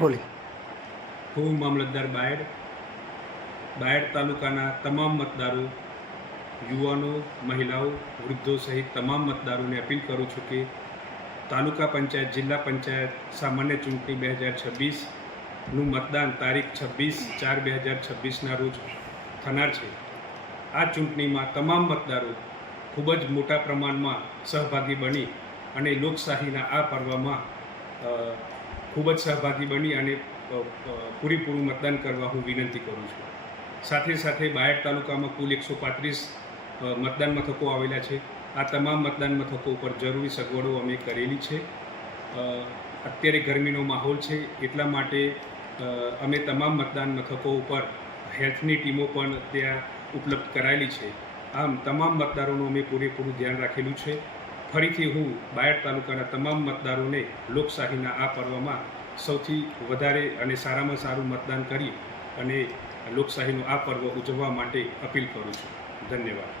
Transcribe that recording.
Rolling. હું મામલતદાર બાયડ તાલુકાના તમામ મતદારો, યુવાનો, મહિલાઓ, વૃદ્ધો સહિત તમામ મતદારોને અપીલ કરું છું કે તાલુકા પંચાયત, જિલ્લા પંચાયત સામાન્ય ચૂંટણી 2026નું મતદાન તારીખ 26/4/2026ના રોજ થનાર છે. આ ચૂંટણીમાં તમામ મતદારો ખૂબ જ મોટા પ્રમાણમાં સહભાગી બની અને લોકશાહીના આ પર્વમાં ખૂબ જ સહભાગી બની અને પૂરેપૂરું મતદાન કરવા હું વિનંતી કરું છું. સાથે સાથે બાયડ તાલુકામાં કુલ 135 મતદાન મથકો આવેલા છે. આ તમામ મતદાન મથકો ઉપર જરૂરી સગવડો અમે કરેલી છે. અત્યારે ગરમીનો માહોલ છે, એટલા માટે અમે તમામ મતદાન મથકો ઉપર હેલ્થની ટીમો પણ ત્યાં ઉપલબ્ધ કરાયેલી છે. આમ તમામ મતદારોનું અમે પૂરેપૂરું ધ્યાન રાખેલું છે. ફરીથી હું બાયડ તાલુકાના તમામ મતદારોને લોકશાહીના આ પર્વમાં સૌથી વધારે અને સારામાં સારું મતદાન કરી અને લોકશાહીનો આ પર્વ ઉજવવા માટે અપીલ કરું છું. ધન્યવાદ.